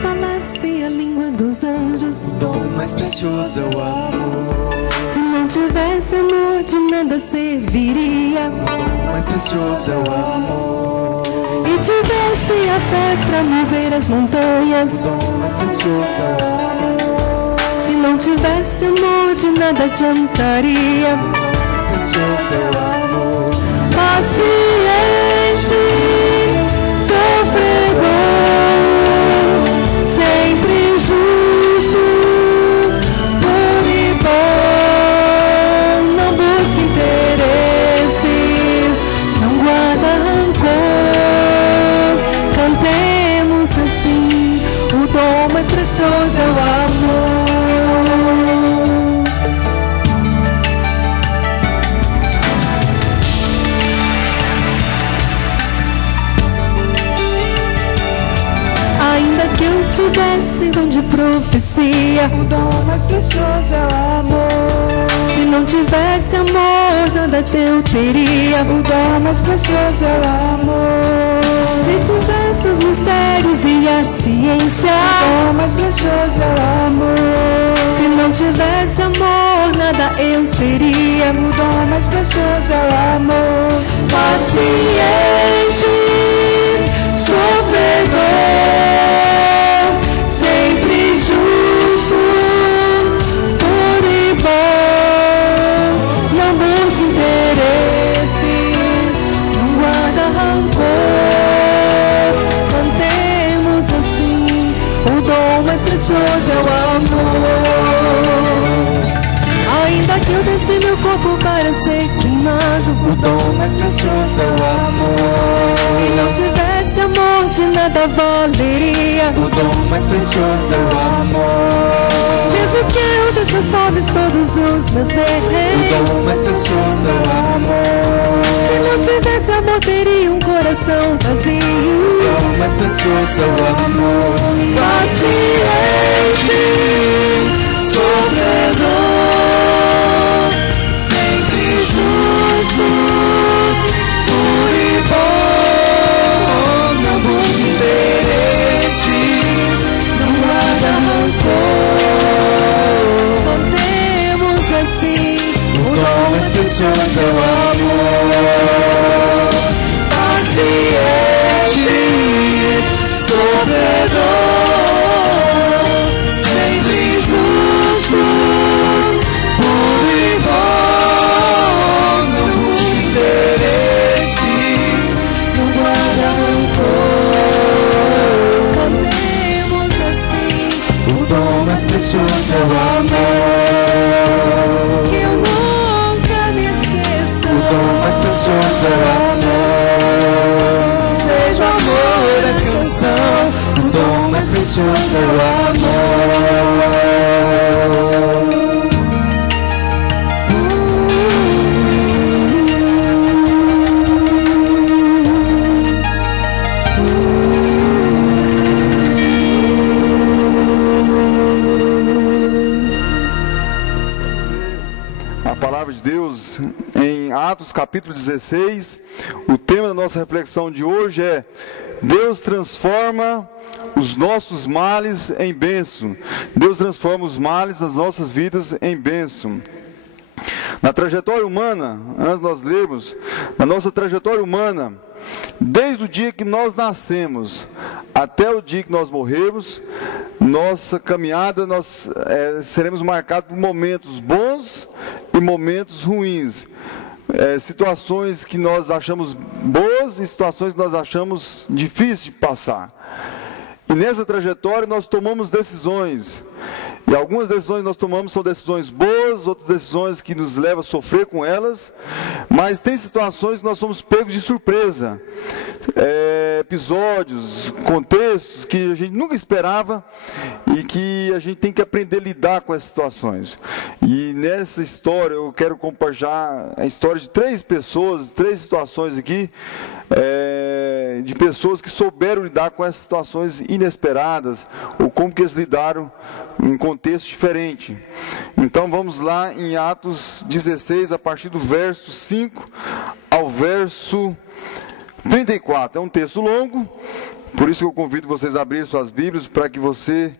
falasse a língua dos anjos, o dom mais precioso é o amor. se não tivesse amor, de nada serviria. O dom mais precioso é o amor. E tivesse a fé para mover as montanhas, O dom mais precioso é o amor. se não tivesse amor, de nada adiantaria. O dom mais precioso é o amor. Paciente, sofredor, sempre justo, puro e bom, não busca interesses, não guarda rancor. Cantemos assim, o dom mais precioso é o amor. Ainda que eu tivesse dom de profecia, O dom mais precioso é o amor. se não tivesse amor, nada eu teria. O dom mais precioso é o amor. Se tivesse os mistérios e a ciência, O dom mais precioso é o amor. se não tivesse amor, nada eu seria. O dom mais precioso é o amor. Paciente, sofredor, sempre justo, puro e bom, não busca interesses, não guarda rancor. Cantemos assim, o dom mais precioso é o amor. Ainda que eu desse meu corpo para ser queimado, O dom mais precioso é o amor. se não tivesse amor, de nada valeria. O dom mais precioso é o amor. Mesmo que eu dessas pobres todos os meus O bens, dom mais precioso é o amor. se não tivesse amor, teria um coração vazio. O dom mais precioso é o amor. Paciente, sofredor, sempre justo, puro e bom, não busca interesses, não guarda rancor. Cantemos assim, O dom mais precioso é o amor. paciente, sofredor, sempre justo, puro e bom, não busca interesses, não guarda rancor. Cantemos assim, O dom mais precioso é o amor. que eu nunca me esqueça. O dom mais precioso é o amor. Seja o amor a canção. O dom mais precioso é o amor. A palavra de Deus em Atos capítulo 16, o tema da nossa reflexão de hoje é: Deus transforma os nossos males em bênção. Deus transforma os males das nossas vidas em bênção. Na trajetória humana, antes de nós lermos, na nossa trajetória humana, desde o dia que nós nascemos até o dia que nós morremos, nossa caminhada, nós seremos marcados por momentos bons e momentos ruins. Situações que nós achamos boas e situações que nós achamos difíceis de passar. E nessa trajetória nós tomamos decisões. E algumas decisões que nós tomamos são decisões boas, outras decisões que nos levam a sofrer com elas. Mas tem situações que nós somos pegos de surpresa. Episódios, contextos que a gente nunca esperava e que a gente tem que aprender a lidar com essas situações. E nessa história eu quero compartilhar a história de três pessoas, três situações aqui, de pessoas que souberam lidar com essas situações inesperadas, ou como que eles lidaram em contexto diferente. Então vamos lá em Atos 16, a partir do verso 5 ao verso 34. É um texto longo, Por isso que eu convido vocês a abrir suas Bíblias para que você,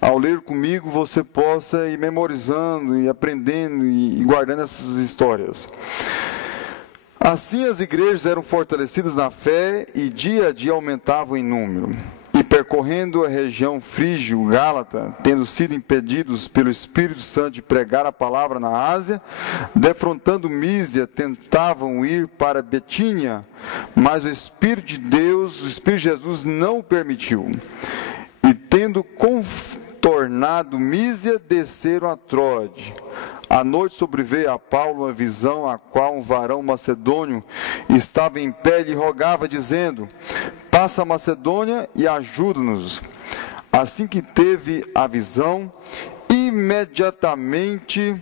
ao ler comigo, você possa ir memorizando e aprendendo e guardando essas histórias. Assim as igrejas eram fortalecidas na fé e dia a dia aumentavam em número. E percorrendo a região frígio-gálata, tendo sido impedidos pelo Espírito Santo de pregar a palavra na Ásia, defrontando Mísia, tentavam ir para Betínia, mas o Espírito de Deus, o Espírito de Jesus não o permitiu. E tendo contornado Mísia, desceram a Troade. À noite sobreveio a Paulo uma visão, a qual um varão macedônio estava em pé e lhe rogava, dizendo: passa a Macedônia e ajuda-nos. Assim que teve a visão, imediatamente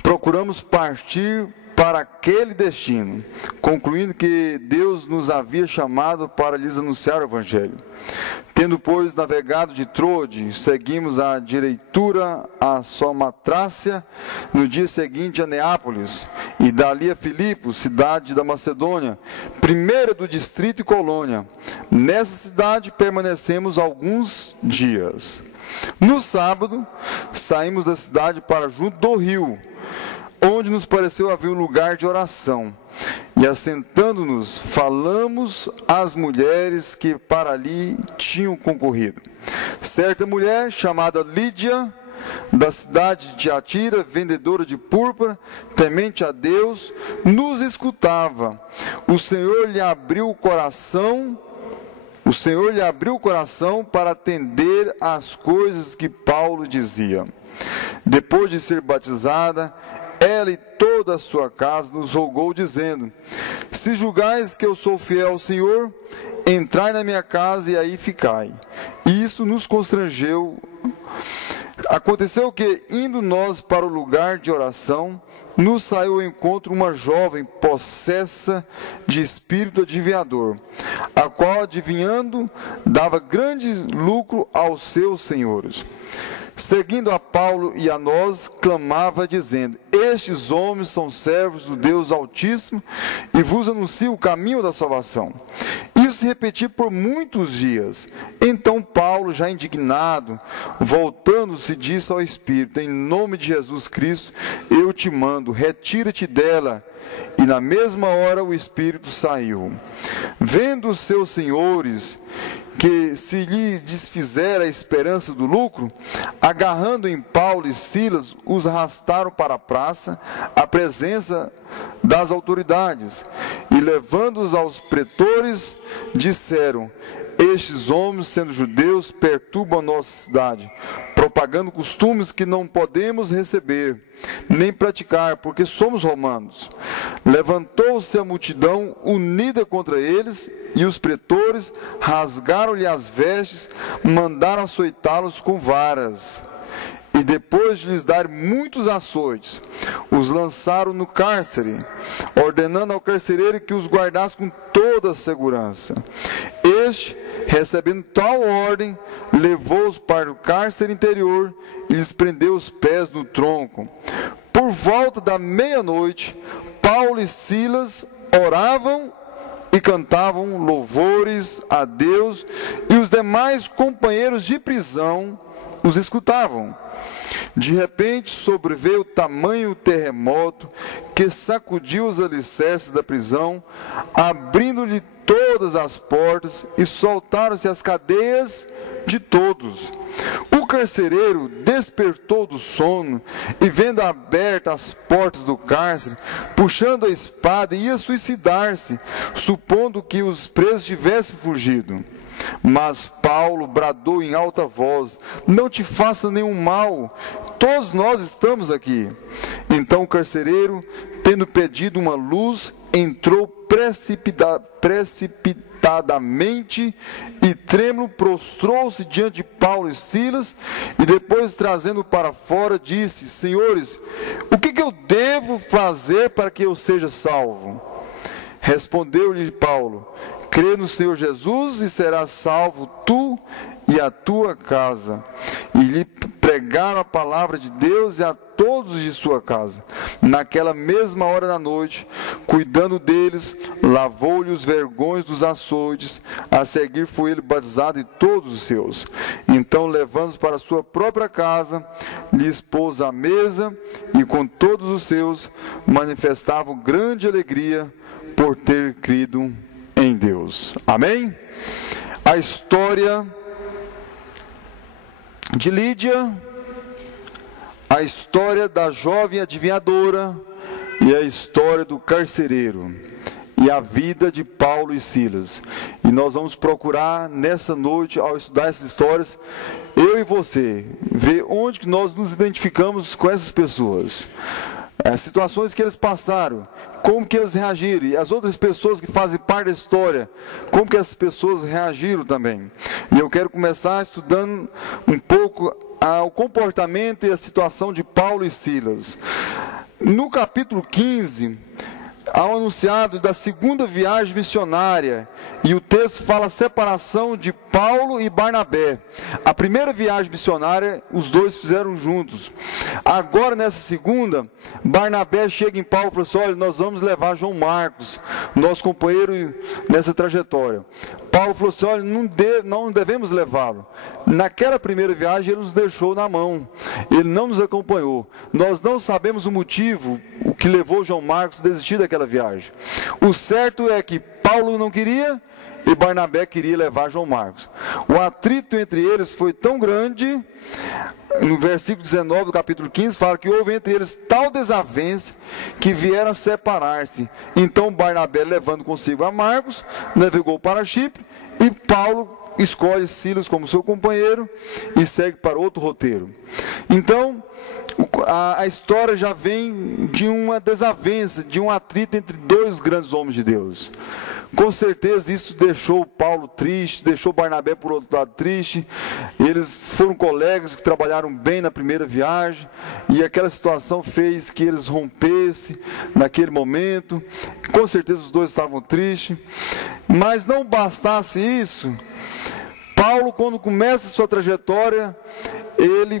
procuramos partir para aquele destino, concluindo que Deus nos havia chamado para lhes anunciar o Evangelho. Tendo, pois, navegado de Troade, seguimos a direitura a Samothrácia, no dia seguinte a Neápolis, e dali a Filipos, cidade da Macedônia, primeira do distrito e colônia. Nessa cidade permanecemos alguns dias. No sábado, saímos da cidade para junto do rio, onde nos pareceu haver um lugar de oração. E assentando-nos, falamos às mulheres que para ali tinham concorrido. Certa mulher, chamada Lídia, da cidade de Tiatira, vendedora de púrpura, temente a Deus, nos escutava. O Senhor lhe abriu o coração para atender às coisas que Paulo dizia. Depois de ser batizada, ela e toda a sua casa nos rogou, dizendo: se julgais que eu sou fiel ao Senhor, entrai na minha casa e aí ficai. E isso nos constrangeu. Aconteceu que, indo nós para o lugar de oração, nos saiu ao encontro uma jovem possessa de espírito adivinhador, a qual, adivinhando, dava grande lucro aos seus senhores. Seguindo a Paulo e a nós, clamava, dizendo: estes homens são servos do Deus Altíssimo e vos anunciam o caminho da salvação. Isso se repetiu por muitos dias. Então Paulo, já indignado, voltando-se, disse ao Espírito: em nome de Jesus Cristo, eu te mando, retira-te dela. E na mesma hora o Espírito saiu. Vendo os seus senhores que se lhe desfizera a esperança do lucro, agarrando em Paulo e Silas, os arrastaram para a praça, à presença das autoridades, e levando-os aos pretores, disseram: estes homens, sendo judeus, perturbam a nossa cidade, propagando costumes que não podemos receber, nem praticar, porque somos romanos. Levantou-se a multidão unida contra eles, e os pretores rasgaram-lhe as vestes, mandaram açoitá-los com varas. E depois de lhes dar muitos açoites, os lançaram no cárcere, ordenando ao carcereiro que os guardasse com toda a segurança. Este, recebendo tal ordem, levou-os para o cárcere interior e lhes prendeu os pés no tronco. Por volta da meia-noite, Paulo e Silas oravam e cantavam louvores a Deus, e os demais companheiros de prisão os escutavam. De repente sobreveio tamanho terremoto que sacudiu os alicerces da prisão, abrindo-lhe todas as portas, e soltaram-se as cadeias de todos. O carcereiro despertou do sono e, vendo abertas as portas do cárcere, puxando a espada, ia suicidar-se, supondo que os presos tivessem fugido. Mas Paulo bradou em alta voz: não te faça nenhum mal, todos nós estamos aqui. Então o carcereiro, tendo pedido uma luz, entrou precipitadamente e trêmulo prostrou-se diante de Paulo e Silas, e depois, trazendo para fora, disse: senhores, o que eu devo fazer para que eu seja salvo? Respondeu-lhe Paulo: crê no Senhor Jesus e serás salvo tu e a tua casa. E lhe pregaram a palavra de Deus e a todos de sua casa. Naquela mesma hora da noite, cuidando deles, lavou-lhe os vergões dos açoites. A seguir foi ele batizado e todos os seus. Então, levando-os para sua própria casa, lhes pôs à mesa e com todos os seus manifestavam grande alegria por ter crido em Deus. Amém? A história de Lídia, a história da jovem adivinhadora e a história do carcereiro e a vida de Paulo e Silas. E nós vamos procurar nessa noite, ao estudar essas histórias, eu e você, ver onde que nós nos identificamos com essas pessoas, as situações que eles passaram, como que eles reagiram, e as outras pessoas que fazem parte da história, como que essas pessoas reagiram também. E eu quero começar estudando um pouco o comportamento e a situação de Paulo e Silas. No capítulo 15, há um anunciado da segunda viagem missionária, e o texto fala a separação de Paulo e Barnabé. A primeira viagem missionária, os dois fizeram juntos. Agora, nessa segunda, Barnabé chega em Paulo e fala assim: olha, nós vamos levar João Marcos, nosso companheiro nessa trajetória. Paulo falou assim: olha, não devemos levá-lo. Naquela primeira viagem, ele nos deixou na mão, ele não nos acompanhou. Nós não sabemos o motivo, o que levou João Marcos a desistir daquela viagem. O certo é que Paulo não queria e Barnabé queria levar João Marcos. O atrito entre eles foi tão grande, no versículo 19 do capítulo 15, fala que houve entre eles tal desavença que vieram a separar-se. Então Barnabé, levando consigo a Marcos, navegou para Chipre, e Paulo escolhe Silas como seu companheiro e segue para outro roteiro. Então, a história já vem de uma desavença, de um atrito entre dois grandes homens de Deus. Com certeza isso deixou Paulo triste, deixou Barnabé por outro lado triste. Eles foram colegas que trabalharam bem na primeira viagem, e aquela situação fez que eles rompessem naquele momento. Com certeza os dois estavam tristes, mas não bastasse isso, Paulo, quando começa a sua trajetória, ele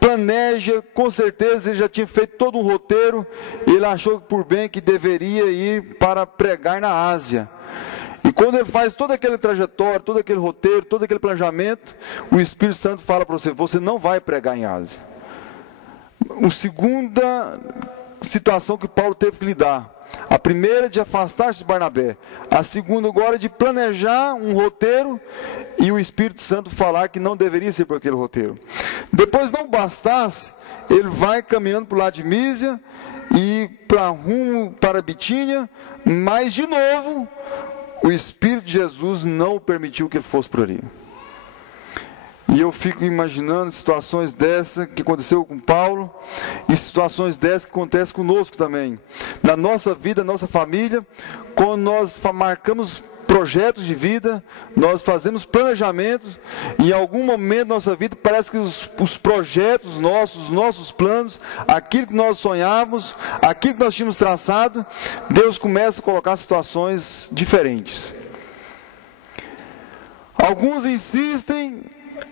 planeja, com certeza ele já tinha feito todo um roteiro, ele achou por bem que deveria ir para pregar na Ásia. E quando ele faz toda aquela trajetória, todo aquele roteiro, todo aquele planejamento, o Espírito Santo fala para você: você não vai pregar em Ásia. A segunda situação que Paulo teve que lidar: a primeira de afastar-se de Barnabé, a segunda agora de planejar um roteiro e o Espírito Santo falar que não deveria ser por aquele roteiro. Depois, não bastasse, ele vai caminhando para o lado de Mísia e rumo para Bitínia, mas de novo o Espírito de Jesus não permitiu que ele fosse por ali. E eu fico imaginando situações dessas que aconteceu com Paulo, e situações dessas que acontecem conosco também. Na nossa vida, na nossa família, quando nós marcamos projetos de vida, nós fazemos planejamentos, e em algum momento da nossa vida parece que os projetos nossos, os nossos planos, aquilo que nós sonhávamos, aquilo que nós tínhamos traçado, Deus começa a colocar situações diferentes. Alguns insistem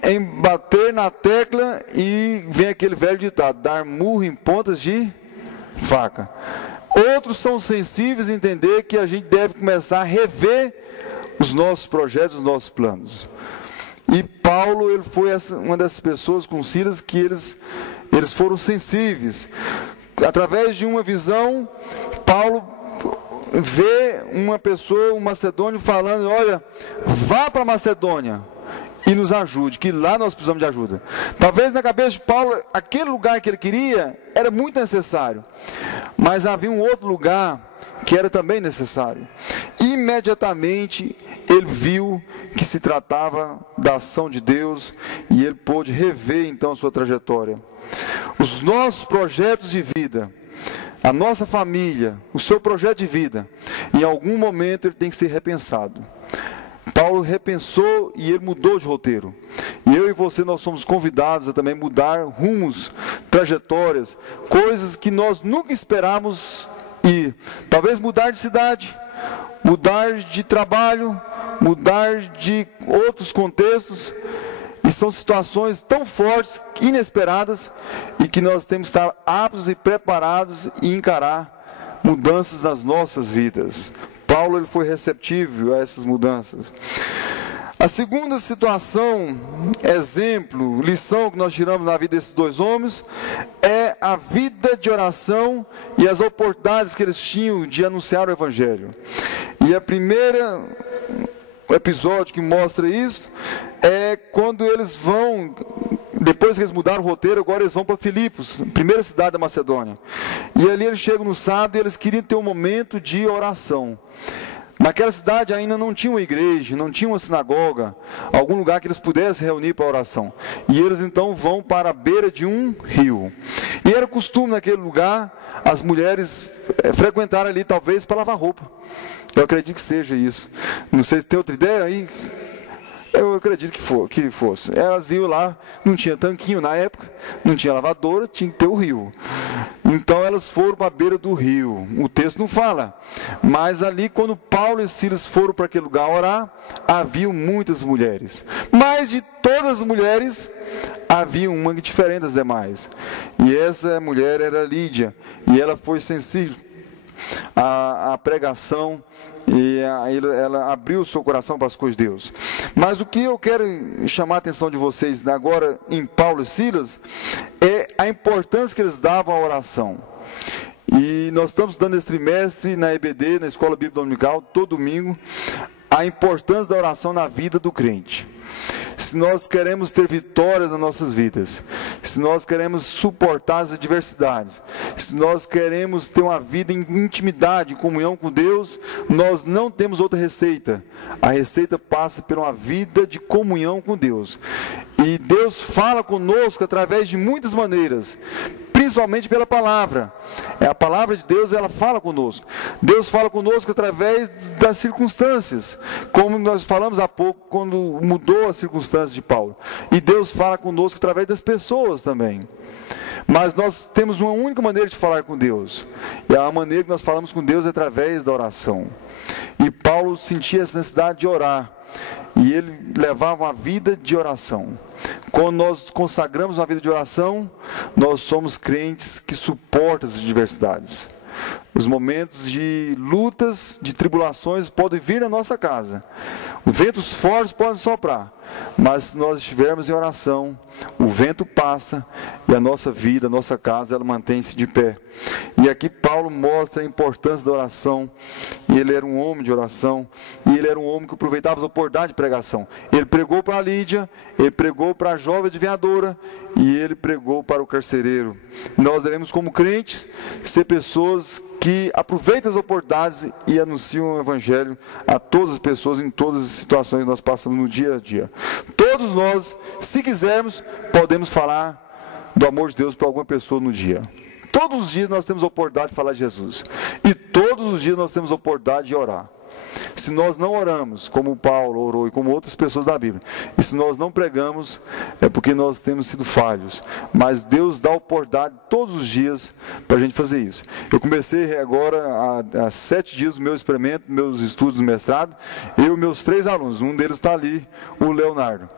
em bater na tecla e vem aquele velho ditado: dar murro em pontas de faca. Outros são sensíveis a entender que a gente deve começar a rever os nossos projetos, os nossos planos. E Paulo, ele foi uma dessas pessoas com Silas que eles foram sensíveis. Através de uma visão, Paulo vê uma pessoa, um macedônio, falando: olha, vá para Macedônia e nos ajude, que lá nós precisamos de ajuda. Talvez na cabeça de Paulo, aquele lugar que ele queria era muito necessário, mas havia um outro lugar que era também necessário. Imediatamente ele viu que se tratava da ação de Deus, e ele pôde rever então a sua trajetória. Os nossos projetos de vida, a nossa família, o seu projeto de vida, em algum momento ele tem que ser repensado. Paulo repensou e ele mudou de roteiro. E eu e você, nós somos convidados a também mudar rumos, trajetórias, coisas que nós nunca esperávamos ir. Talvez mudar de cidade, mudar de trabalho, mudar de outros contextos. E são situações tão fortes, inesperadas, e que nós temos que estar aptos e preparados e encarar mudanças nas nossas vidas. Paulo ele foi receptível a essas mudanças. A segunda situação, exemplo, lição que nós tiramos na vida desses dois homens, é a vida de oração e as oportunidades que eles tinham de anunciar o Evangelho. E a primeira episódio que mostra isso é quando eles vão, depois que eles mudaram o roteiro, agora eles vão para Filipos, primeira cidade da Macedônia. E ali eles chegam no sábado e eles queriam ter um momento de oração. Naquela cidade ainda não tinha uma igreja, não tinha uma sinagoga, algum lugar que eles pudessem reunir para oração. E eles então vão para a beira de um rio. E era costume naquele lugar as mulheres frequentarem ali talvez para lavar roupa. Eu acredito que seja isso. Não sei se tem outra ideia aí. Eu acredito que fosse. Elas iam lá, não tinha tanquinho na época, não tinha lavadora, tinha que ter o rio. Então elas foram para a beira do rio. O texto não fala. Mas ali, quando Paulo e Silas foram para aquele lugar orar, haviam muitas mulheres. Mas de todas as mulheres, havia uma diferente das demais. E essa mulher era Lídia. E ela foi sensível à pregação. E ela abriu o seu coração para as coisas de Deus. Mas o que eu quero chamar a atenção de vocês agora em Paulo e Silas é a importância que eles davam à oração. E nós estamos dando esse trimestre na EBD, na Escola Bíblica Dominical, todo domingo, a importância da oração na vida do crente. Se nós queremos ter vitórias nas nossas vidas, se nós queremos suportar as adversidades, se nós queremos ter uma vida em intimidade, em comunhão com Deus, nós não temos outra receita. A receita passa por uma vida de comunhão com Deus. E Deus fala conosco através de muitas maneiras, principalmente pela palavra. A palavra de Deus, ela fala conosco. Deus fala conosco através das circunstâncias, como nós falamos há pouco, quando mudou as circunstâncias de Paulo. E Deus fala conosco através das pessoas também. Mas nós temos uma única maneira de falar com Deus. E a maneira que nós falamos com Deus é através da oração. E Paulo sentia essa necessidade de orar. E ele levava uma vida de oração. Quando nós consagramos uma vida de oração, nós somos crentes que suportam as adversidades. Os momentos de lutas, de tribulações podem vir na nossa casa. Ventos fortes podem soprar. Mas se nós estivermos em oração, o vento passa e a nossa vida, a nossa casa, ela mantém-se de pé. E aqui Paulo mostra a importância da oração. E ele era um homem de oração. E ele era um homem que aproveitava as oportunidades de pregação. Ele pregou para a Lídia, ele pregou para a jovem adivinhadora e ele pregou para o carcereiro. Nós devemos, como crentes, ser pessoas que aproveitam as oportunidades e anunciam o Evangelho a todas as pessoas em todas as situações que nós passamos no dia a dia. Todos nós, se quisermos, podemos falar do amor de Deus para alguma pessoa no dia. Todos os dias nós temos a oportunidade de falar de Jesus. E todos os dias nós temos a oportunidade de orar. Se nós não oramos, como Paulo orou e como outras pessoas da Bíblia, e se nós não pregamos, é porque nós temos sido falhos. Mas Deus dá oportunidade todos os dias para a gente fazer isso. Eu comecei agora, há 7 dias, o meu experimento, meus estudos do mestrado, eu e meus 3 alunos, um deles está ali, o Leonardo.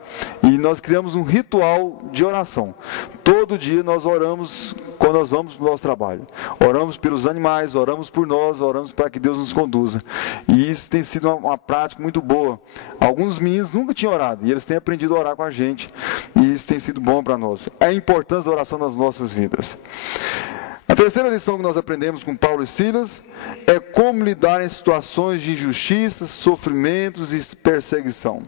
E nós criamos um ritual de oração. Todo dia nós oramos quando nós vamos para o nosso trabalho. Oramos pelos animais, oramos por nós, oramos para que Deus nos conduza. E isso tem sido uma prática muito boa. Alguns meninos nunca tinham orado e eles têm aprendido a orar com a gente. E isso tem sido bom para nós. A importância da oração nas nossas vidas. A terceira lição que nós aprendemos com Paulo e Silas é como lidar em situações de injustiça, sofrimentos e perseguição.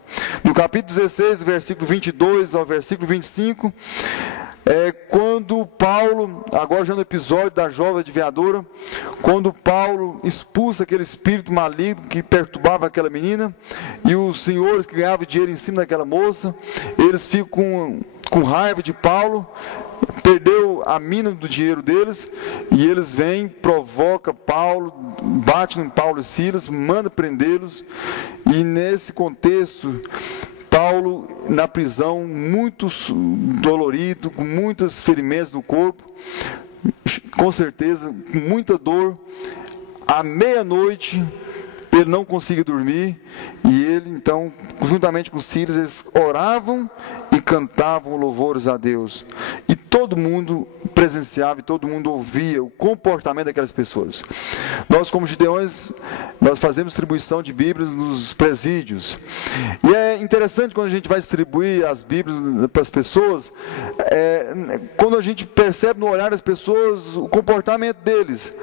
No capítulo 16, do versículo 22 ao versículo 25, quando Paulo, agora já no episódio da jovem adivinhadora, quando Paulo expulsa aquele espírito maligno que perturbava aquela menina, e os senhores que ganhavam dinheiro em cima daquela moça, eles ficam com raiva de Paulo, perdeu a mina do dinheiro deles, e eles vêm, provoca Paulo, bate em Paulo e Silas, manda prendê-los, e nesse contexto, Paulo, na prisão, muito dolorido, com muitos ferimentos no corpo, com certeza, com muita dor, à meia-noite, ele não conseguia dormir, e ele então, juntamente com Silas, eles oravam e cantavam louvores a Deus. E todo mundo presenciava e todo mundo ouvia o comportamento daquelas pessoas. Nós, como gideões, nós fazemos distribuição de Bíblias nos presídios. E é interessante quando a gente vai distribuir as Bíblias para as pessoas, quando a gente percebe no olhar das pessoas o comportamento deles.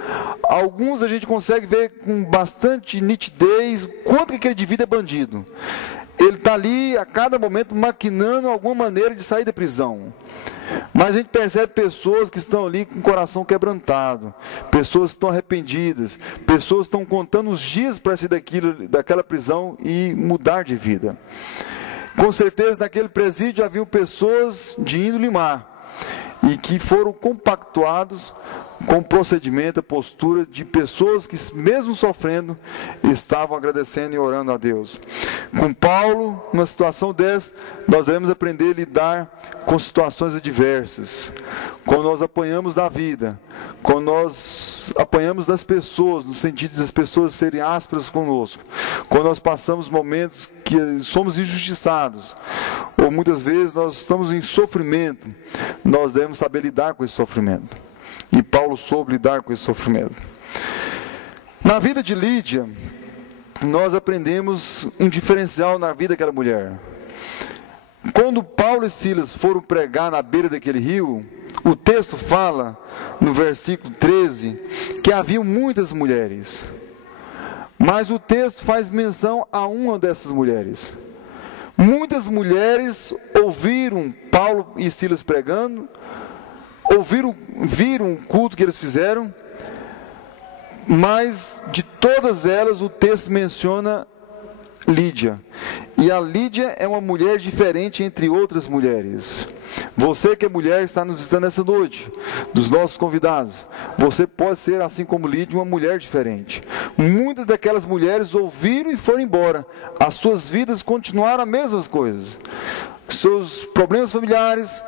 Alguns a gente consegue ver com bastante nitidez quanto que aquele indivíduo é bandido. Ele está ali a cada momento maquinando alguma maneira de sair da prisão. Mas a gente percebe pessoas que estão ali com o coração quebrantado, pessoas que estão arrependidas, pessoas que estão contando os dias para sair daquela prisão e mudar de vida. Com certeza naquele presídio haviam pessoas de índole má e que foram compactuados com o procedimento, a postura de pessoas que, mesmo sofrendo, estavam agradecendo e orando a Deus. Com Paulo, numa situação dessa, nós devemos aprender a lidar com situações adversas. Quando nós apanhamos da vida, quando nós apanhamos das pessoas, no sentido de as pessoas serem ásperas conosco, quando nós passamos momentos que somos injustiçados, ou muitas vezes nós estamos em sofrimento, nós devemos saber lidar com esse sofrimento. E Paulo soube lidar com esse sofrimento. Na vida de Lídia, nós aprendemos um diferencial na vida daquela mulher. Quando Paulo e Silas foram pregar na beira daquele rio, o texto fala, no versículo 13, que haviam muitas mulheres. Mas o texto faz menção a uma dessas mulheres. Muitas mulheres ouviram Paulo e Silas pregando, viram o culto que eles fizeram, mas de todas elas o texto menciona Lídia. E a Lídia é uma mulher diferente entre outras mulheres. Você que é mulher está nos visitando essa noite, dos nossos convidados. Você pode ser, assim como Lídia, uma mulher diferente. Muitas daquelas mulheres ouviram e foram embora. As suas vidas continuaram as mesmas coisas. Seus problemas familiares,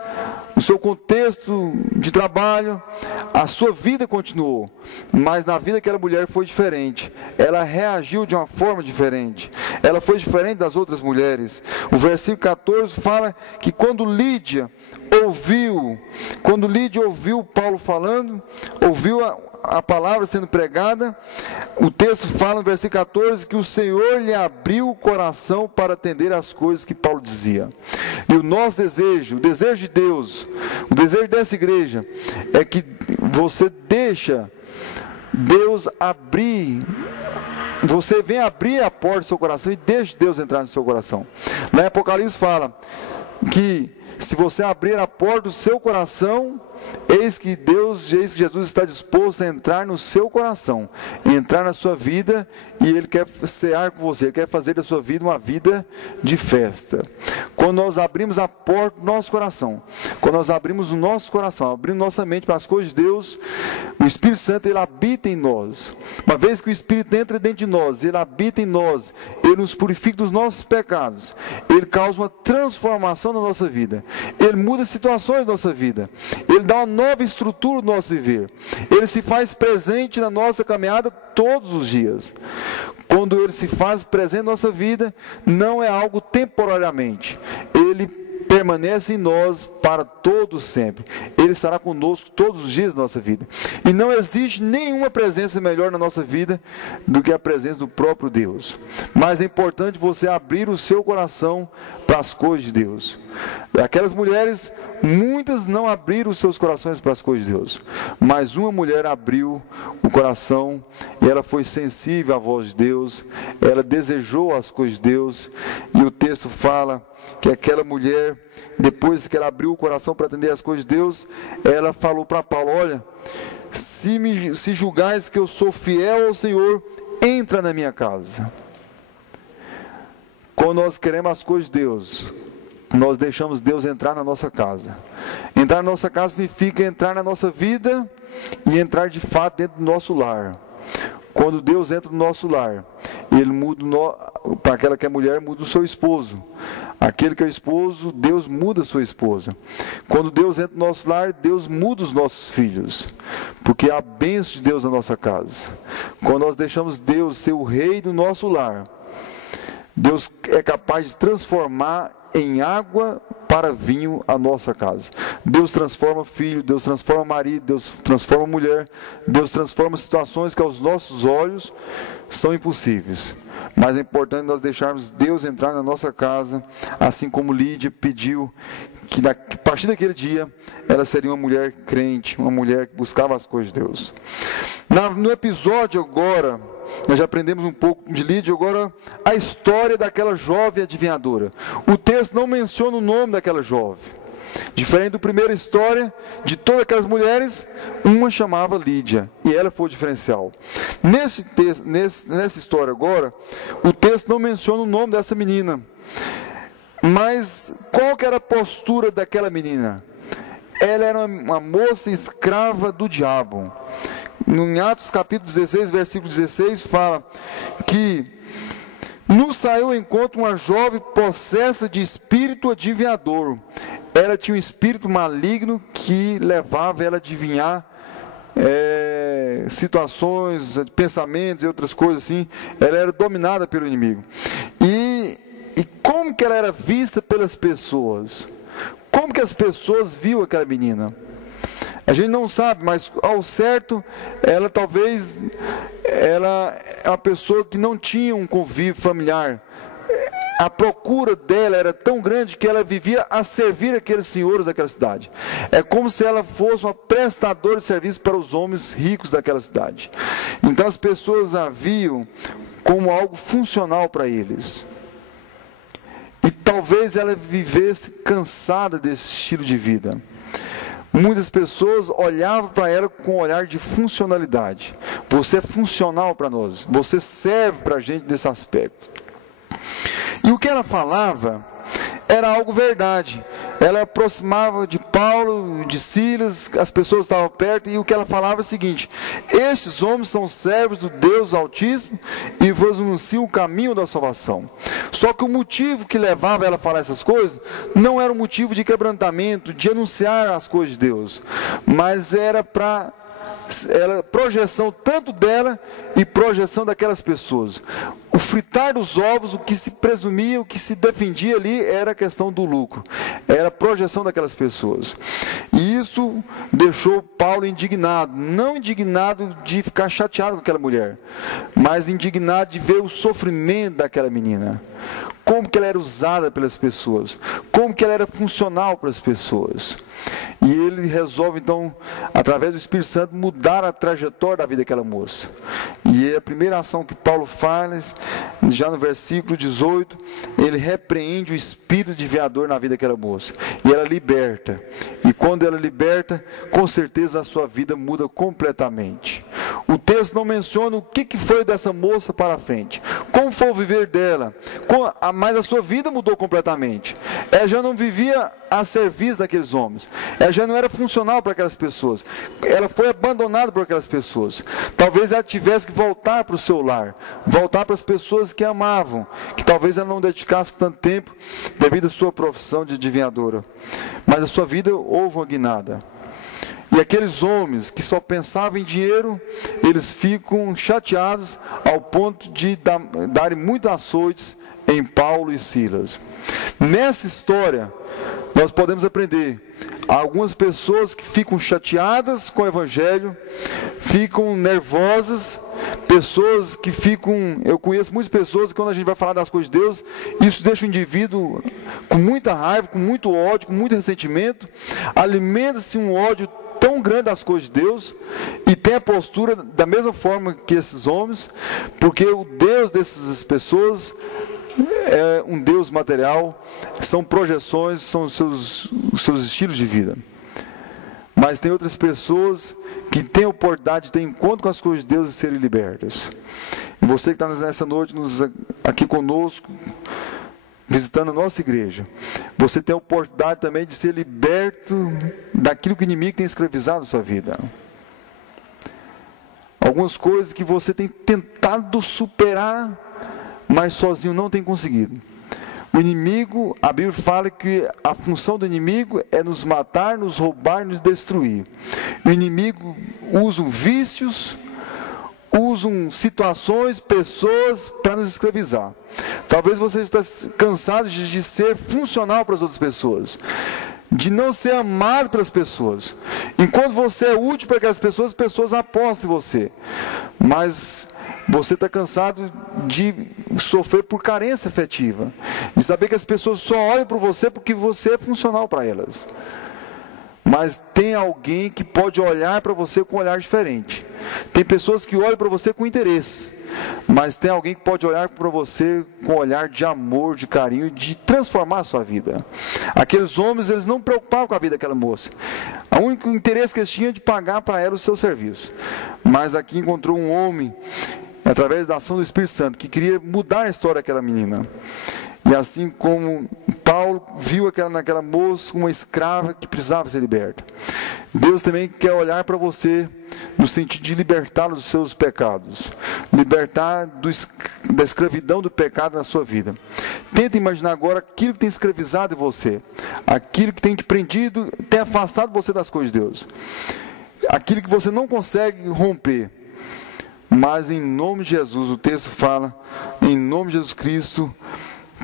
o seu contexto de trabalho, a sua vida continuou, mas na vida daquela mulher foi diferente. Ela reagiu de uma forma diferente, ela foi diferente das outras mulheres. O versículo 14 fala que quando Lídia ouviu Paulo falando, ouviu a palavra sendo pregada, o texto fala no versículo 14 que o Senhor lhe abriu o coração para atender às coisas que Paulo dizia. E o nosso desejo, o desejo de Deus, o desejo dessa igreja é que você deixa Deus abrir, você vem abrir a porta do seu coração e deixe Deus entrar no seu coração. Lá em Apocalipse fala que se você abrir a porta do seu coração, eis que Jesus está disposto a entrar no seu coração, entrar na sua vida, e Ele quer cear com você, Ele quer fazer da sua vida uma vida de festa. Quando nós abrimos a porta do nosso coração, quando nós abrimos o nosso coração, abrimos nossa mente para as coisas de Deus, o Espírito Santo, Ele habita em nós. Uma vez que o Espírito entra dentro de nós, Ele habita em nós, Ele nos purifica dos nossos pecados, Ele causa uma transformação na nossa vida, Ele muda situações da nossa vida, Ele dá uma nova estrutura do nosso viver, Ele se faz presente na nossa caminhada todos os dias. Quando Ele se faz presente na nossa vida, não é algo temporariamente, Ele permanece em nós para todo sempre. Ele estará conosco todos os dias da nossa vida. E não existe nenhuma presença melhor na nossa vida do que a presença do próprio Deus. Mas é importante você abrir o seu coração para as coisas de Deus. Aquelas mulheres, muitas não abriram os seus corações para as coisas de Deus, mas uma mulher abriu o coração e ela foi sensível à voz de Deus, ela desejou as coisas de Deus, e o texto fala que aquela mulher, depois que ela abriu o coração para atender as coisas de Deus, ela falou para Paulo: olha, se julgais que eu sou fiel ao Senhor, entra na minha casa. Quando nós queremos as coisas de Deus, nós deixamos Deus entrar na nossa casa. Entrar na nossa casa significa entrar na nossa vida e entrar de fato dentro do nosso lar. Quando Deus entra no nosso lar, Ele muda, para aquela que é mulher, muda o seu esposo. Aquele que é o esposo, Deus muda a sua esposa. Quando Deus entra no nosso lar, Deus muda os nossos filhos. Porque há a bênção de Deus na nossa casa. Quando nós deixamos Deus ser o rei do nosso lar, Deus é capaz de transformar em água para vinho a nossa casa. Deus transforma filho, Deus transforma marido, Deus transforma mulher, Deus transforma situações que aos nossos olhos são impossíveis. Mas é importante nós deixarmos Deus entrar na nossa casa, assim como Lídia pediu que a partir daquele dia ela seria uma mulher crente, uma mulher que buscava as coisas de Deus. No episódio agora, nós já aprendemos um pouco de Lídia, agora a história daquela jovem adivinhadora. O texto não menciona o nome daquela jovem. Diferente da primeira história, de todas aquelas mulheres, uma chamava Lídia, e ela foi o diferencial. Nessa história agora, o texto não menciona o nome dessa menina. Mas qual que era a postura daquela menina? Ela era uma moça escrava do diabo. Em Atos capítulo 16, versículo 16, fala que nos saiu ao encontro uma jovem possessa de espírito adivinhador. Ela tinha um espírito maligno que levava ela a adivinhar situações, pensamentos e outras coisas assim. Ela era dominada pelo inimigo. E como que ela era vista pelas pessoas? Como que as pessoas viam aquela menina? A gente não sabe, mas ao certo, ela é uma pessoa que não tinha um convívio familiar. A procura dela era tão grande que ela vivia a servir aqueles senhores daquela cidade. É como se ela fosse uma prestadora de serviço para os homens ricos daquela cidade. Então as pessoas a viam como algo funcional para eles. E talvez ela vivesse cansada desse estilo de vida. Muitas pessoas olhavam para ela com um olhar de funcionalidade. Você é funcional para nós. Você serve para a gente nesse aspecto. E o que ela falava era algo verdade. Ela aproximava de Paulo, de Silas, as pessoas estavam perto, e o que ela falava é o seguinte: estes homens são servos do Deus Altíssimo e vos anunciam o caminho da salvação. Só que o motivo que levava ela a falar essas coisas não era um motivo de quebrantamento, de anunciar as coisas de Deus, mas era projeção tanto dela e projeção daquelas pessoas. O fritar dos ovos, o que se presumia, o que se defendia ali era a questão do lucro, era a projeção daquelas pessoas. E isso deixou Paulo indignado, não indignado de ficar chateado com aquela mulher, mas indignado de ver o sofrimento daquela menina. Como que ela era usada pelas pessoas, como que ela era funcional para as pessoas. E ele resolve então, através do Espírito Santo, mudar a trajetória da vida daquela moça. E a primeira ação que Paulo faz, já no versículo 18, ele repreende o espírito adivinhador na vida daquela moça. E ela liberta. E quando ela liberta, com certeza a sua vida muda completamente. O texto não menciona o que foi dessa moça para frente, como foi o viver dela, mas a sua vida mudou completamente. Ela já não vivia a serviço daqueles homens, ela já não era funcional para aquelas pessoas, ela foi abandonada por aquelas pessoas. Talvez ela tivesse que voltar para o seu lar, voltar para as pessoas que amavam, que talvez ela não dedicasse tanto tempo devido à sua profissão de adivinhadora, mas a sua vida houve uma guinada. E aqueles homens que só pensavam em dinheiro, eles ficam chateados ao ponto de darem muitos açoites em Paulo e Silas. Nessa história, nós podemos aprender algumas pessoas que ficam chateadas com o Evangelho, ficam nervosas, pessoas que ficam... Eu conheço muitas pessoas que quando a gente vai falar das coisas de Deus, isso deixa o indivíduo com muita raiva, com muito ódio, com muito ressentimento, alimenta-se um ódio tão grande das coisas de Deus, e tem a postura da mesma forma que esses homens, porque o Deus dessas pessoas é um Deus material, são projeções, são os seus estilos de vida. Mas tem outras pessoas que têm a oportunidade de ter encontro com as coisas de Deus e serem libertas. E você que está nessa noite aqui conosco, visitando a nossa igreja, você tem a oportunidade também de ser liberto daquilo que o inimigo tem escravizado na sua vida. Algumas coisas que você tem tentado superar, mas sozinho não tem conseguido. O inimigo, a Bíblia fala que a função do inimigo é nos matar, nos roubar, nos destruir. O inimigo usa vícios, usam situações, pessoas para nos escravizar. Talvez você esteja cansado de ser funcional para as outras pessoas, de não ser amado pelas pessoas. Enquanto você é útil para aquelas pessoas, as pessoas apostam em você. Mas você está cansado de sofrer por carência afetiva, de saber que as pessoas só olham para você porque você é funcional para elas. Mas tem alguém que pode olhar para você com um olhar diferente. Tem pessoas que olham para você com interesse, mas tem alguém que pode olhar para você com um olhar de amor, de carinho, de transformar a sua vida. Aqueles homens, eles não preocupavam com a vida daquela moça. O único interesse que eles tinham é de pagar para ela o seu serviço. Mas aqui encontrou um homem, através da ação do Espírito Santo, que queria mudar a história daquela menina. E assim como Paulo viu naquela moça uma escrava que precisava ser liberta, Deus também quer olhar para você no sentido de libertá-lo dos seus pecados, libertar da escravidão do pecado na sua vida. Tenta imaginar agora aquilo que tem escravizado em você, aquilo que tem te prendido, tem afastado você das coisas de Deus, aquilo que você não consegue romper. Mas em nome de Jesus, o texto fala, em nome de Jesus Cristo,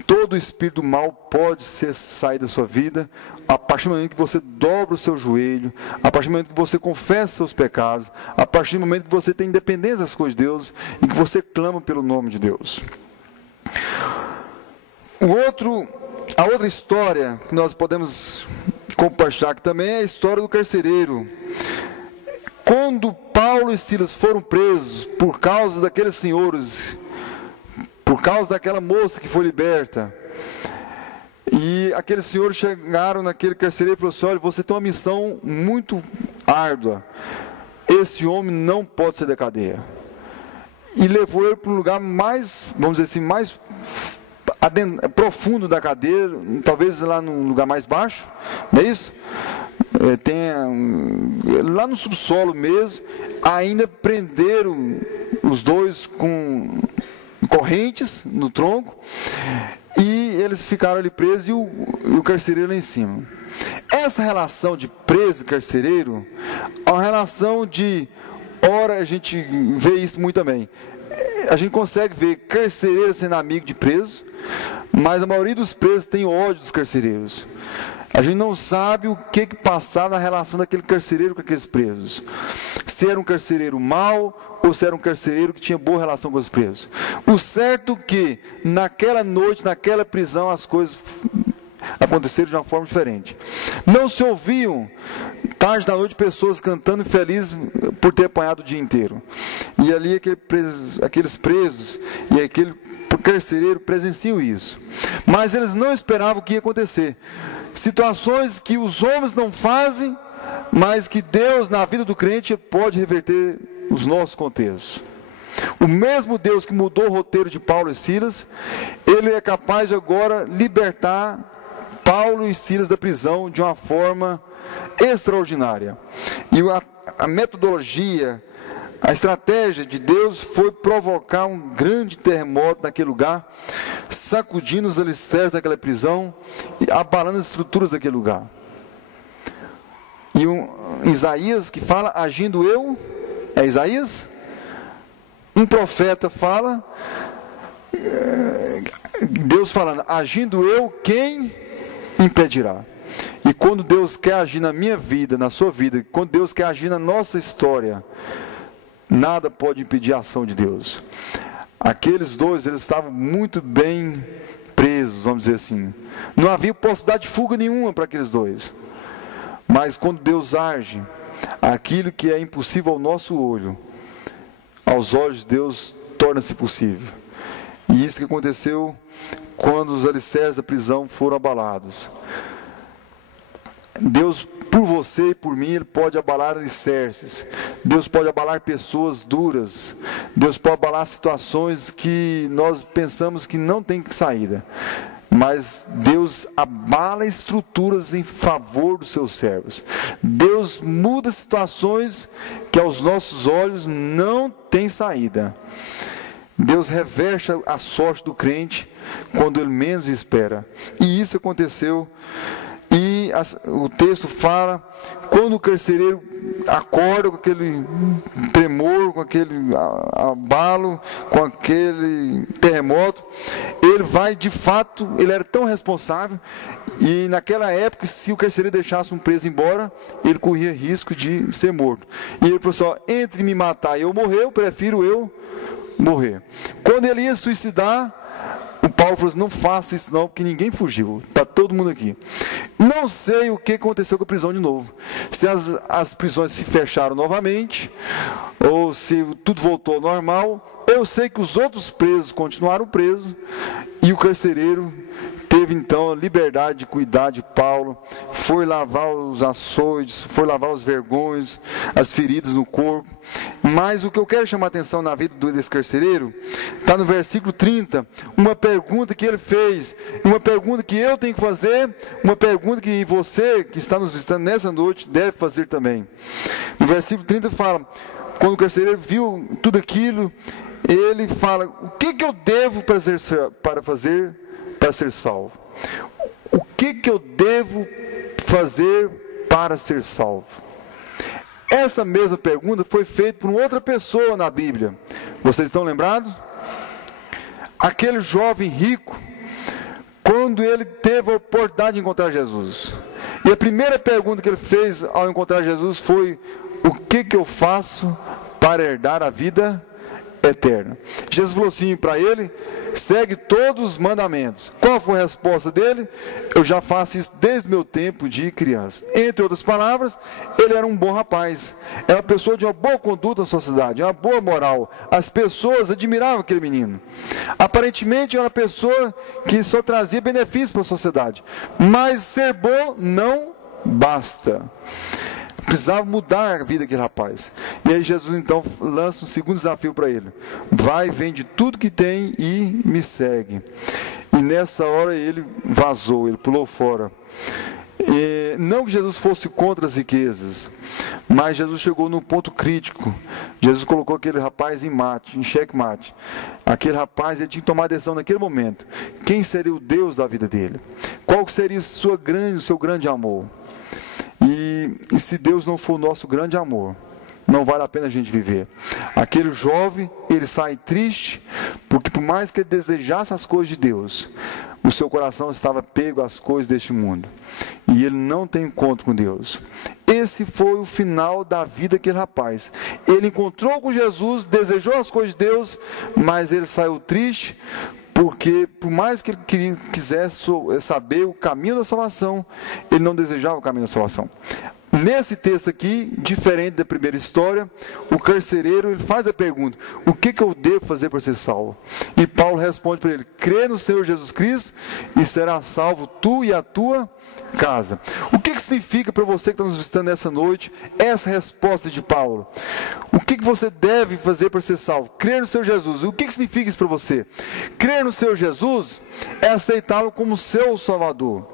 todo espírito mal pode sair da sua vida, a partir do momento que você dobra o seu joelho, a partir do momento que você confessa seus pecados, a partir do momento que você tem independência das coisas de Deus e que você clama pelo nome de Deus. A outra história que nós podemos compartilhar aqui também é a história do carcereiro. Quando Paulo e Silas foram presos por causa daqueles senhores, por causa daquela moça que foi liberta, e aqueles senhores chegaram naquele carcereiro e falaram assim: olha, você tem uma missão muito árdua, esse homem não pode sair da cadeia. E levou ele para um lugar mais, vamos dizer assim, mais profundo da cadeia, talvez lá num lugar mais baixo, não é isso? Lá no subsolo mesmo, ainda prenderam os dois com correntes no tronco, e eles ficaram ali presos, e o carcereiro lá em cima. Essa relação de preso e carcereiro é uma relação de, ora a gente vê isso muito também, a gente consegue ver carcereiro sendo amigo de preso, mas a maioria dos presos tem ódio dos carcereiros. A gente não sabe o que passava na relação daquele carcereiro com aqueles presos. Se era um carcereiro mau ou se era um carcereiro que tinha boa relação com os presos. O certo é que naquela noite, naquela prisão, as coisas aconteceram de uma forma diferente. Não se ouviam tarde da noite pessoas cantando felizes por ter apanhado o dia inteiro. E ali aqueles presos e aquele carcereiro presenciam isso. Mas eles não esperavam o que ia acontecer. Situações que os homens não fazem, mas que Deus, na vida do crente, pode reverter os nossos contextos. O mesmo Deus que mudou o roteiro de Paulo e Silas, Ele é capaz de agora libertar Paulo e Silas da prisão de uma forma extraordinária. E a metodologia, a estratégia de Deus foi provocar um grande terremoto naquele lugar, sacudindo os alicerces daquela prisão e abalando as estruturas daquele lugar. E Isaías que fala, agindo eu, é Isaías? Um profeta fala, Deus falando, agindo eu, quem impedirá? E quando Deus quer agir na minha vida, na sua vida, quando Deus quer agir na nossa história, nada pode impedir a ação de Deus. Aqueles dois, eles estavam muito bem presos, vamos dizer assim. Não havia possibilidade de fuga nenhuma para aqueles dois. Mas quando Deus age, aquilo que é impossível ao nosso olho, aos olhos de Deus, torna-se possível. E isso que aconteceu quando os alicerces da prisão foram abalados. Deus, por você e por mim, Ele pode abalar alicerces. Deus pode abalar pessoas duras. Deus pode abalar situações que nós pensamos que não tem saída. Mas Deus abala estruturas em favor dos seus servos. Deus muda situações que aos nossos olhos não tem saída. Deus reverte a sorte do crente quando ele menos espera. E isso aconteceu. E o texto fala, quando o carcereiro acorda com aquele tremor, com aquele abalo, com aquele terremoto, ele vai, de fato, ele era tão responsável, e naquela época, se o carcereiro deixasse um preso embora, ele corria risco de ser morto. E ele falou assim, entre me matar e eu morrer, eu prefiro eu morrer. Quando ele ia suicidar, o Paulo falou assim, não faça isso não, porque ninguém fugiu, está todo mundo aqui. Não sei o que aconteceu com a prisão de novo, se as prisões se fecharam novamente, ou se tudo voltou ao normal. Eu sei que os outros presos continuaram presos, e o carcereiro teve então a liberdade de cuidar de Paulo, foi lavar os açoites, foi lavar os vergões, as feridas no corpo. Mas o que eu quero chamar a atenção na vida desse carcereiro, está no versículo 30, uma pergunta que ele fez, uma pergunta que eu tenho que fazer, uma pergunta que você que está nos visitando nessa noite deve fazer também. No versículo 30 fala, quando o carcereiro viu tudo aquilo, ele fala, o que eu devo fazer para ser salvo? O que eu devo fazer para ser salvo? Essa mesma pergunta foi feita por uma outra pessoa na Bíblia. Vocês estão lembrados? Aquele jovem rico, quando ele teve a oportunidade de encontrar Jesus. E a primeira pergunta que ele fez ao encontrar Jesus foi, o que eu faço para herdar a vida eterna? Jesus falou assim para ele, segue todos os mandamentos. Qual foi a resposta dele? Eu já faço isso desde o meu tempo de criança. Entre outras palavras, ele era um bom rapaz, era uma pessoa de uma boa conduta na sociedade, uma boa moral. As pessoas admiravam aquele menino. Aparentemente era uma pessoa que só trazia benefícios para a sociedade, mas ser bom não basta. Precisava mudar a vida daquele rapaz. E aí Jesus então lança um segundo desafio para ele. Vai, vende tudo que tem e me segue. E nessa hora ele vazou, ele pulou fora. E não que Jesus fosse contra as riquezas, mas Jesus chegou num ponto crítico. Jesus colocou aquele rapaz em xeque-mate. Aquele rapaz, ele tinha que tomar a decisão naquele momento. Quem seria o Deus da vida dele? Qual seria o seu grande amor? E se Deus não for o nosso grande amor, não vale a pena a gente viver. Aquele jovem, ele sai triste, porque por mais que ele desejasse as coisas de Deus, o seu coração estava pego às coisas deste mundo, e ele não tem encontro com Deus. Esse foi o final da vida daquele rapaz. Ele encontrou com Jesus, desejou as coisas de Deus, mas ele saiu triste, porque por mais que ele quisesse saber o caminho da salvação, ele não desejava o caminho da salvação. Nesse texto aqui, diferente da primeira história, o carcereiro ele faz a pergunta, o que eu devo fazer para ser salvo? E Paulo responde para ele, crê no Senhor Jesus Cristo e será salvo tu e a tua casa. O que significa para você que está nos visitando nessa noite, essa resposta de Paulo? O que você deve fazer para ser salvo? Crer no Senhor Jesus. O que significa isso para você? Crer no Senhor Jesus é aceitá-lo como seu Salvador.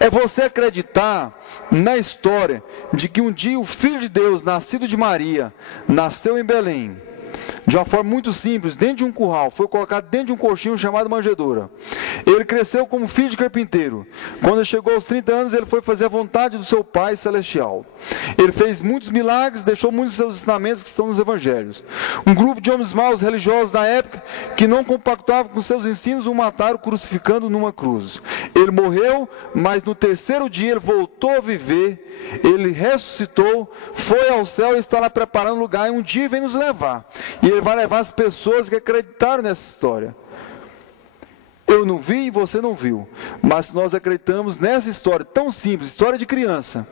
É você acreditar na história de que um dia o Filho de Deus, nascido de Maria, nasceu em Belém, de uma forma muito simples, dentro de um curral, foi colocado dentro de um coxinho chamado manjedoura. Ele cresceu como filho de carpinteiro. Quando ele chegou aos 30 anos, ele foi fazer a vontade do seu Pai Celestial. Ele fez muitos milagres, deixou muitos dos seus ensinamentos que estão nos evangelhos. Um grupo de homens maus, religiosos da época, que não compactuavam com seus ensinos, o mataram crucificando numa cruz. Ele morreu, mas no terceiro dia ele voltou a viver, ele ressuscitou, foi ao céu e está lá preparando lugar, e um dia vem nos levar. E ele vai levar as pessoas que acreditaram nessa história. Eu não vi e você não viu, mas se nós acreditamos nessa história tão simples, história de criança,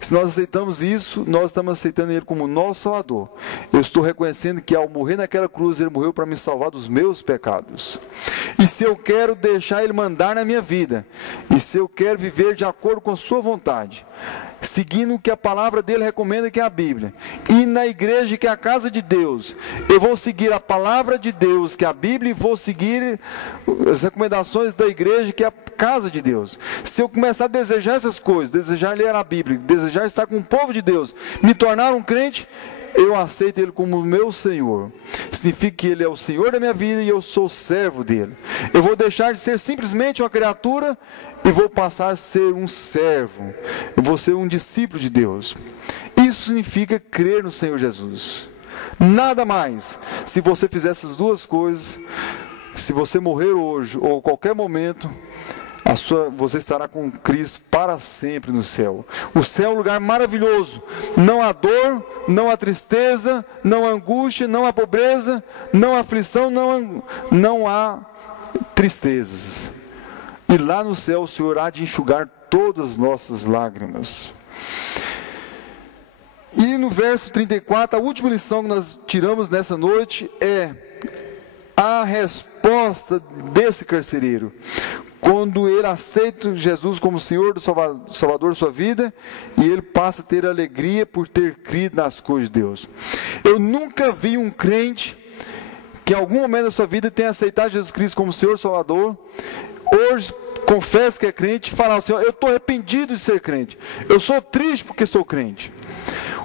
se nós aceitamos isso, nós estamos aceitando Ele como nosso Salvador. Eu estou reconhecendo que ao morrer naquela cruz, Ele morreu para me salvar dos meus pecados. E se eu quero deixar Ele mandar na minha vida, e se eu quero viver de acordo com a sua vontade, seguindo o que a palavra dele recomenda, que é a Bíblia, e na igreja, que é a casa de Deus, eu vou seguir a palavra de Deus, que é a Bíblia, e vou seguir as recomendações da igreja, que é a casa de Deus. Se eu começar a desejar essas coisas, desejar ler a Bíblia, desejar estar com o povo de Deus, me tornar um crente, eu aceito Ele como meu Senhor. Significa que Ele é o Senhor da minha vida e eu sou servo dEle. Eu vou deixar de ser simplesmente uma criatura e vou passar a ser um servo. Eu vou ser um discípulo de Deus. Isso significa crer no Senhor Jesus. Nada mais. Se você fizer essas duas coisas, se você morrer hoje ou qualquer momento, você estará com Cristo para sempre no céu. O céu é um lugar maravilhoso. Não há dor, não há tristeza, não há angústia, não há pobreza, não há aflição, não há tristezas. E lá no céu o Senhor há de enxugar todas as nossas lágrimas. E no verso 34, a última lição que nós tiramos nessa noite é a resposta desse carcereiro. Quando ele aceita Jesus como Senhor do Salvador de sua vida, e ele passa a ter alegria por ter crido nas coisas de Deus. Eu nunca vi um crente que em algum momento da sua vida tenha aceitado Jesus Cristo como Senhor e Salvador, hoje confessa que é crente e fala assim: eu estou arrependido de ser crente, eu sou triste porque sou crente.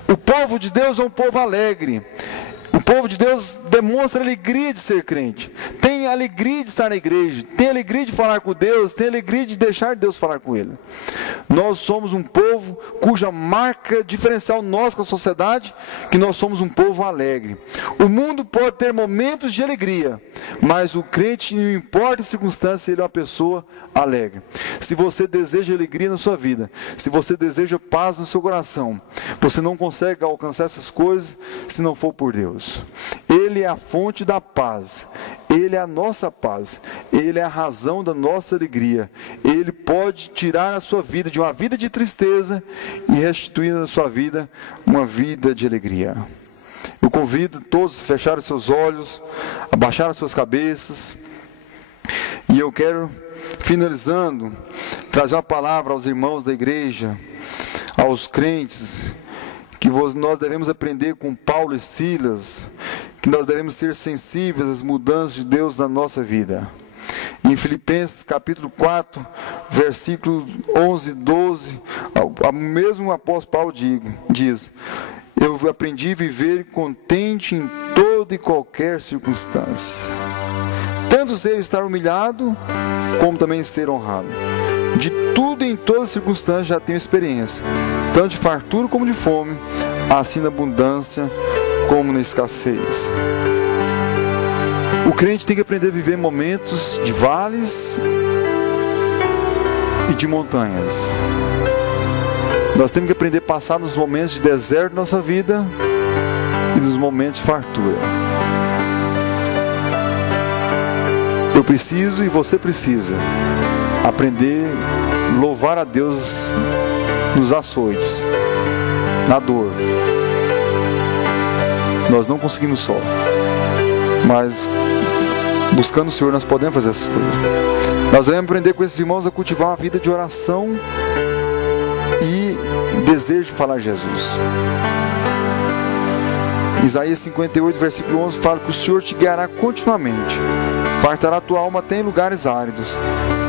O povo de Deus é um povo alegre. O povo de Deus demonstra alegria de ser crente. Tem alegria de estar na igreja. Tem alegria de falar com Deus. Tem alegria de deixar Deus falar com ele. Nós somos um povo cuja marca diferencial nós com a sociedade, que nós somos um povo alegre. O mundo pode ter momentos de alegria, mas o crente, não importa a circunstância, ele é uma pessoa alegre. Se você deseja alegria na sua vida, se você deseja paz no seu coração, você não consegue alcançar essas coisas se não for por Deus. Ele é a fonte da paz. Ele é a nossa paz. Ele é a razão da nossa alegria. Ele pode tirar a sua vida de uma vida de tristeza e restituir na sua vida uma vida de alegria. Eu convido todos a fecharem seus olhos, a baixar as suas cabeças. E eu quero, finalizando, trazer uma palavra aos irmãos da igreja, aos crentes, que nós devemos aprender com Paulo e Silas, que nós devemos ser sensíveis às mudanças de Deus na nossa vida. Em Filipenses capítulo 4, versículos 11 e 12, o mesmo apóstolo Paulo diz: eu aprendi a viver contente em toda e qualquer circunstância. Tanto ser estar humilhado, como também ser honrado. De tudo e em toda circunstância já tenho experiência, tanto de fartura como de fome, assim na abundância como na escassez. O crente tem que aprender a viver momentos de vales e de montanhas. Nós temos que aprender a passar nos momentos de deserto da nossa vida e nos momentos de fartura. Eu preciso e você precisa aprender a louvar a Deus nos açoites, na dor. Nós não conseguimos só, mas buscando o Senhor nós podemos fazer essas coisas. Nós devemos aprender com esses irmãos a cultivar uma vida de oração e desejo de falar de Jesus. Isaías 58, versículo 11 fala que o Senhor te guiará continuamente, fartará a tua alma até em lugares áridos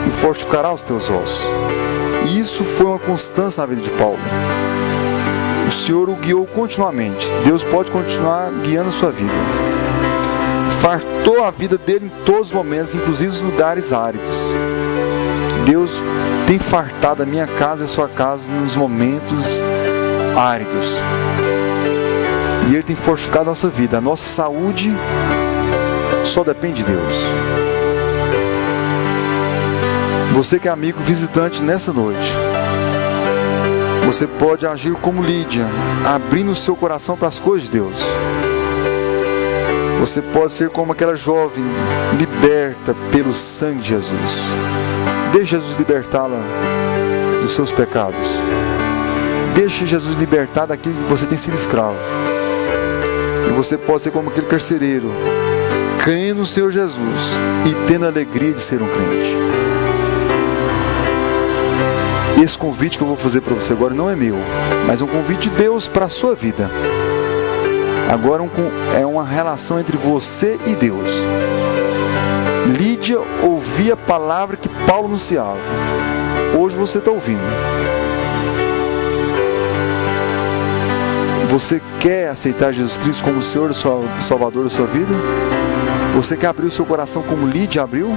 e fortificará os teus ossos. E isso foi uma constância na vida de Paulo. O Senhor o guiou continuamente. Deus pode continuar guiando a sua vida. Fartou a vida dele em todos os momentos, inclusive os lugares áridos. Deus tem fartado a minha casa e a sua casa nos momentos áridos. E Ele tem fortificado a nossa vida. A nossa saúde só depende de Deus. Você que é amigo visitante nessa noite, você pode agir como Lídia, abrindo o seu coração para as coisas de Deus. Você pode ser como aquela jovem, liberta pelo sangue de Jesus. Deixe Jesus libertá-la dos seus pecados. Deixe Jesus libertar daquilo que você tem sido escravo. E você pode ser como aquele carcereiro, crendo no Senhor Jesus e tendo a alegria de ser um crente. Esse convite que eu vou fazer para você agora não é meu, mas é um convite de Deus para a sua vida. Agora é uma relação entre você e Deus. Lídia ouvia a palavra que Paulo anunciava. Hoje você está ouvindo. Você quer aceitar Jesus Cristo como o Senhor e Salvador da sua vida? Você quer abrir o seu coração como Lídia abriu?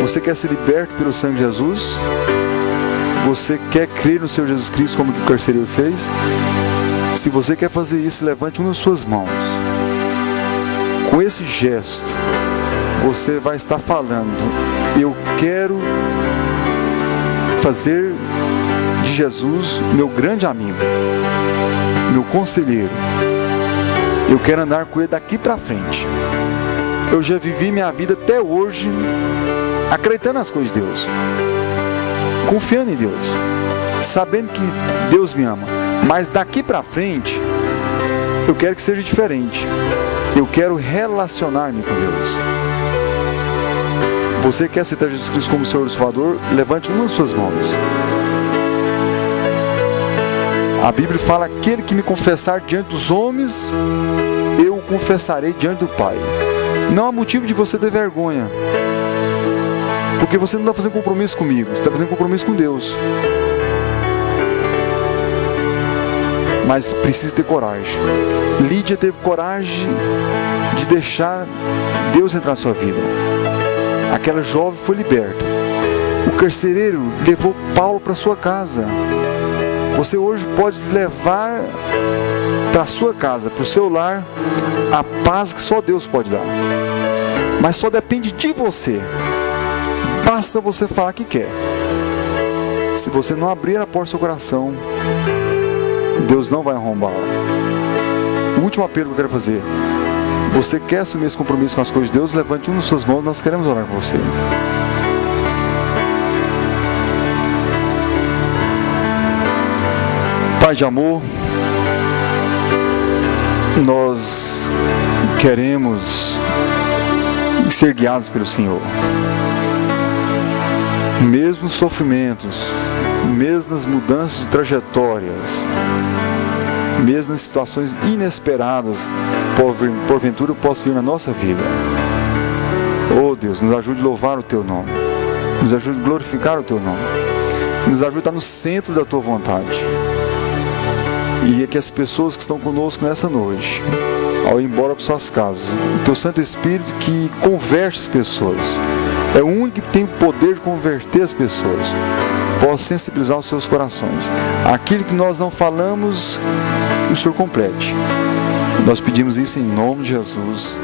Você quer ser liberto pelo sangue de Jesus? Você quer crer no Senhor Jesus Cristo como que o carcereiro fez? Se você quer fazer isso, levante uma de suas mãos. Com esse gesto, você vai estar falando: eu quero fazer de Jesus meu grande amigo, meu conselheiro. Eu quero andar com ele daqui para frente. Eu já vivi minha vida até hoje acreditando nas coisas de Deus, confiando em Deus, sabendo que Deus me ama. Mas daqui para frente, eu quero que seja diferente. Eu quero relacionar-me com Deus. Você quer aceitar Jesus Cristo como Senhor e Salvador? Levante uma de suas mãos. A Bíblia fala: aquele que me confessar diante dos homens, eu o confessarei diante do Pai. Não há motivo de você ter vergonha, porque você não está fazendo compromisso comigo, você está fazendo compromisso com Deus. Mas precisa ter coragem. Lídia teve coragem de deixar Deus entrar na sua vida. Aquela jovem foi liberta. O carcereiro levou Paulo para sua casa. Você hoje pode levar para a sua casa, para o seu lar, a paz que só Deus pode dar. Mas só depende de você. Basta você falar que quer. Se você não abrir a porta do seu coração, Deus não vai arrombá-la. O último apelo que eu quero fazer: você quer assumir esse compromisso com as coisas de Deus? Levante uma de suas mãos, nós queremos orar com você. Pai de amor, nós queremos ser guiados pelo Senhor. Mesmo nos sofrimentos, mesmo nas mudanças de trajetórias, mesmo nas situações inesperadas, porventura possa vir na nossa vida. Oh Deus, nos ajude a louvar o Teu nome, nos ajude a glorificar o Teu nome, nos ajude a estar no centro da Tua vontade. E é que as pessoas que estão conosco nessa noite, ao ir embora para suas casas, o Teu Santo Espírito que converte as pessoas, é o único que tem o poder de converter as pessoas, possa sensibilizar os seus corações. Aquilo que nós não falamos, o Senhor complete. Nós pedimos isso em nome de Jesus.